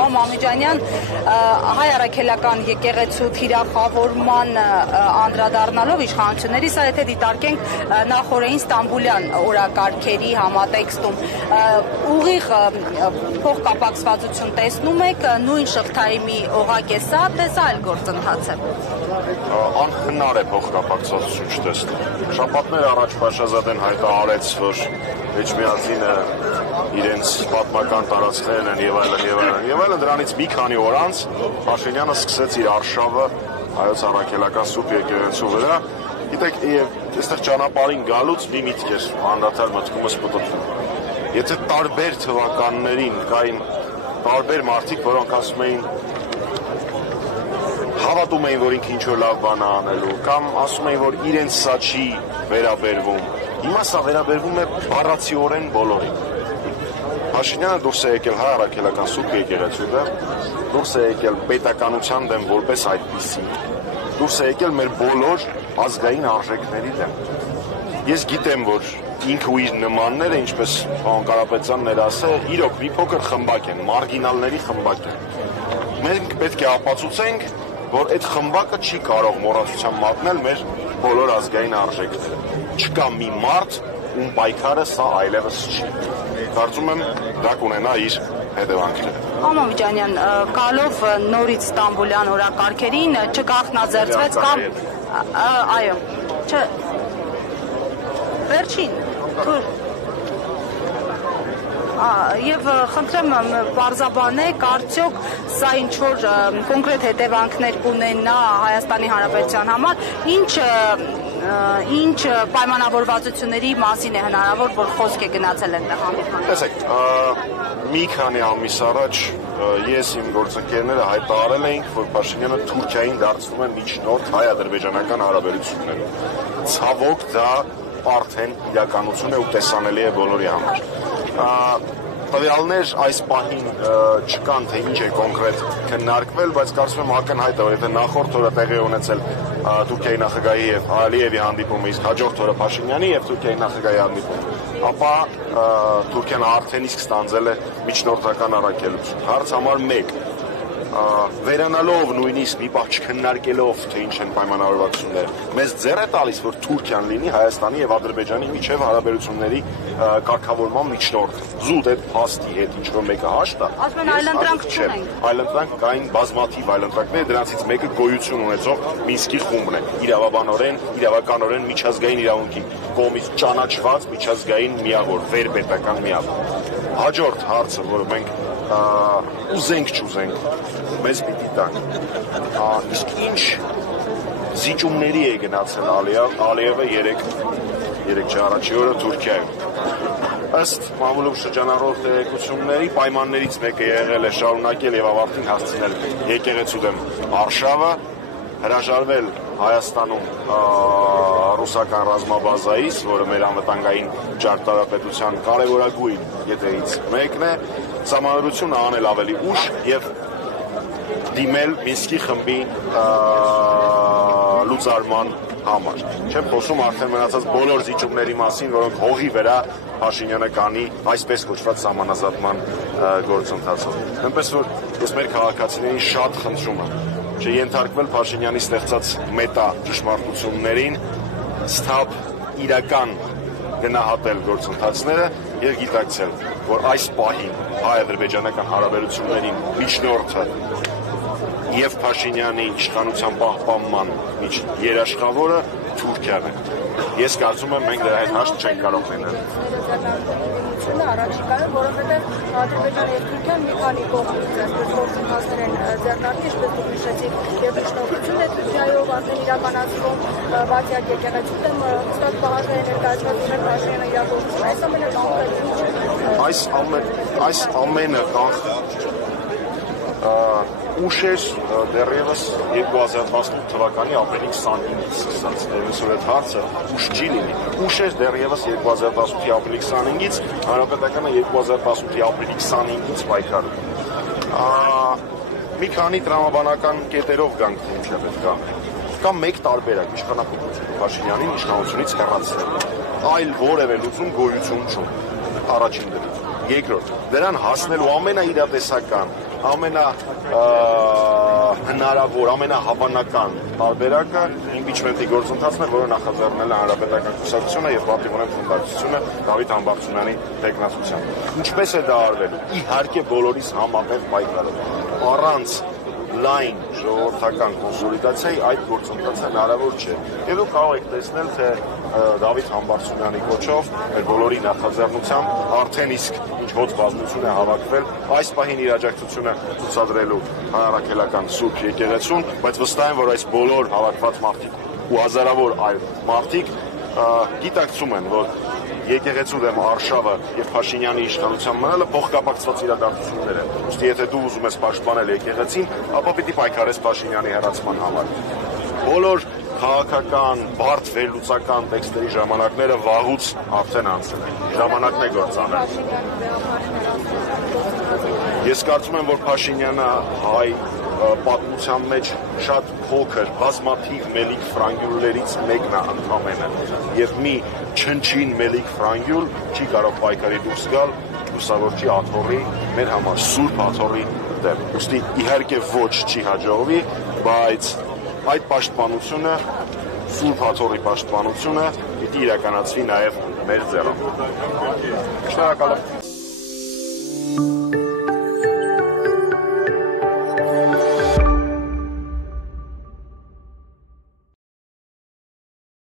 պարոն Մամիջանյան, հայ առաքելական եկեղեցու թիրախավորման անդրադառնալով իշխանությունների, սա եթե դիտարկենք նախորդին Ստամբուլյան օրակարգերի համատեքստում, ուղիղ փոխկապակցվածություն տեսնում եք, նույն շղթայի մի օղակ է սա, թե սա այլ գործընթաց է։ Անհնար է փոխկապակցվածություն չտեսնել։ Շաբաթներ առաջ Փաշազադեն հայտարարեց, որ Էջմիածինը իրենց պատմական տարածքներն են եւ այլն, դրանից մի քանի օր անց Փաշինյանը սկսեց իր արշավը հայոց առաքելական Սուրբ եկեղեցու վրա։ Գիտեք, այստեղ ճանապարհին գալուց մի միտք էր անդադար մտքումս պտտվում։ Եթե տարբեր թվականներին կային տարբեր մարդիկ, որոնք ասում էին հավատում էին, որ ինքը ինչ-որ լավ բան է անելու, կամ ասում էին, որ իրենց սա չի վերաբերվում։ Հիմա սա վերաբերվում է բառացիորեն բոլորին։ Փաշինյանը դուրս է եկել հայ առաքելական Սուրբ եկեղեցու դեմ, դուրս է եկել պետականության դեմ որպես այդպիսի, դուրս է եկել մեր բոլոր ազգային արժեքների դեմ։ Ես գիտեմ, որ ինքը ու իր նմանները, ինչպես պարոն Կարապետյանն էր ասել, իրոք մի փոքր խմբակ են, մարգինալների խմբակ են։ Մենք պետք է ապացուցենք, որ այդ խմբակը չի կարող մոռացության մատնել մեր բոլոր ազգային արժեքները։ Չկա մի մարդ, ում պայքարը սա այլևս չի։ Կարծում եմ դա կունենա իր հետևանքները։ Մամիջանյան, գալով նորից Ստամբուլյան օրակարգերին չկախնաձերծվեց կամ այո, վերջին Եվ խնդրեմ պարզաբանեք, արդյոք սա ինչ-որ կոնկրետ հետևանքներ կունենա Հայաստանի Հանրապետության համար, ինչ պայմանավորվածությունների մասին է հնարավոր, որ խոսք է գնացել այնտեղ հանդիպման։ Տեսեք, մի քանի ամիս առաջ ես իմ գործընկերները հայտարարել էինք, որ Փաշինյանը Թուրքիային դարձնում է միջնորդ հայ-ադրբեջանական հարաբերություններում։ Ցավոք դա արդեն իրականություն է ու տեսանելի է բոլորի համար։ Տվյալներ այս պահին չկան, թե ինչ է կոնկրետ քննարկվել, բայց կարծում եմ ակնհայտ է, որ եթե նախորդ օրը տեղի ունեցել Թուրքիայի նախագահի եւ Ալիևի հանդիպումը, իսկ հաջորդ օրը Փաշինյանի եւ Թուրքիայի նախագահի հանդիպումը, ապա Թուրքիան արդեն իսկ ստանձել է միջնորդական առաքելություն։ Հարց համար 1. Վերանալով նույնիսկ մի պահ չքննարկելով, թե ինչ են պայմանավորվածությունները, մեզ ձեռ է տալիս, որ Թուրքիան լինի Հայաստանի եւ Ադրբեջանի միջև հարաբերությունների կարգավորման միջնորդ։ Զուտ այդ փաստի հետ ինչ-որ մեկը հաշտ է։ Ասում են այլընտրանք չունենք։ Այլընտրանք կային բազմաթիվ այլընտրանքներ, դրանցից մեկը գոյություն ունեցող Մինսկի խումբն է։ Իրավականորեն միջազգային իրավունքի կողմից ճանաչված միջազգային միավոր, վերպետական միավոր։ Հաջորդ հարցը, որը մենք ուզենք չուզենք, մեզ պիտի տանք։ Իսկ ինչ զիջումների է գնացել Ալիևը երեք չառաջի օրը Թուրքիայում։ Ըստ մամուլում շրջանառող տեղեկությունների պայմաններից մեկը եղել է շարունակել եւ ավարտին հասցնել եկեղեցու դեմ արշավը, հրաժարվել Հայաստանում ռուսական ռազմաբազայից, որը մեր անվտանգային ճարտարապետության կարևորագույն ետևից մեկն է, սահմանադրությունը անել ավելի ուշ եւ դիմել Մինսկի խմբի լուծարման համար։ Չեմ խոսում արդեն մնացած բոլոր զիջումների մասին, որոնք հողի վրա Փաշինյանը կանի այսպես կոչված սահմանազատման գործընթացով։ Այնպես որ ես մեր քաղաքացիներին շատ խնդրում եմ չենթարկվել Փաշինյանի ստեղծած մետա ճշմարտություններին, սթափ իրական գնահատել գործընթացները եւ գիտակցել, որ այս պահին հայ-ադրբեջանական հարաբերություններին միջնորդը եւ Փաշինյանի իշխանության պահպանման երաշխավորը Թուրքիան է։ Ես կարծում եմ մենք դրա հետ հաշտ չենք կարող լինել։ Առաջիկայում, որովհետև Ադրբեջանը եւ Թուրքիան մի քանի կողմից այսպես գործընթացներ են ձեռնարկել, ինչպես դուք նշեցիք, եւ շնորհիվ է Թուրքիայով արդեն իրականացվում Բացիակ եկեղեցու դեմ հստակ պահանջներ ներկայացված ուներ Փաշինյանը իրականացում։ Այս ամենը այս ամենը ուշ էր դեռևս 2018 թվականի ապրիլի 25-ից սկսած, դեռևս որ այդ հարցը ուշ չի լինի, ուշ էր դեռևս 2018-ի ապրիլի 25-ից, Հանրապետականը 2018-ի ապրիլի 25-ից պայքարում։ Մի քանի տրամաբանական կետերով գանք, թե ինչ է պետք անել։ Կա մեկ տարբերակ իշխանապետությունը Փաշինյանին իշխանությունից հեռացնել, այլ որևէ լուծում գոյություն չունի։ Առաջին դեպքում։ Երկրորդ, դրան հասնելու ամենաիրատեսական, հնարավոր, ամենահավանական տարբերակը իմպիչմենտի գործընթացն է, որը նախաձեռնել է Հանրապետական կուսակցությունը եւ պատիվորեն խմբակցությունը Դավիթ Համբարձումյանի տեխնացությամբ։ Ինչպես է դա արվելու։ Իհարկե բոլորիս համատեղ պայքարով, առանց լայն ժողովրդական կոնսոլիդացիայի այդ գործընթացը հնարավոր չէ։ Եվ դուք կարող եք տեսնել, թե Դավիթ Համբարձումյանի կոչով մեր բոլորի նախաձեռնությամբ արդեն իսկ ինչ հոծ բազմություն է հավաքվել այս պահին իր աջակցությունը ցուցադրելու հանրաքելական Սուրբ եկեղեցուն, բայց վստահ եմ, որ այս բոլոր հավաքված մարդիկ ու հազարավոր այլ մարդիկ գիտակցում են, որ եկեղեցու դեմ արշավը եւ Փաշինյանի իշխանության մնալը փոխկապակցված իրադարձություններ են։ Ուստի եթե դու ուզում ես պաշտպանել եկեղեցին, ապա պիտի պայքարես Փաշինյանի հեռացման համար։ Բոլոր քաղաքական, բարդ վերլուծական տեքստերի ժամանակները վաղուց արդեն անցել են։ Ժամանակն է գործ անել։ Ես կարծում եմ, որ Փաշինյանը հայ պատմության մեջ շատ փոքր, բազմաթիվ մելիք ֆրանգյուլներից մեկն է ընդամենը եւ մի չնչին մելիք ֆրանգյուլ չի կարող պայքարի դուրս գալ լուսավորչի աթոռի, մեր համար սուրբ աթոռի դեմ։ Ուստի իհարկե ոչ չի հաջողվի, բայց այդ պաշտպանությունը, սուրբ աթոռի պաշտպանությունը պիտի իրականացվի նաեւ մեր ձեռով։ Շնորհակալ եմ։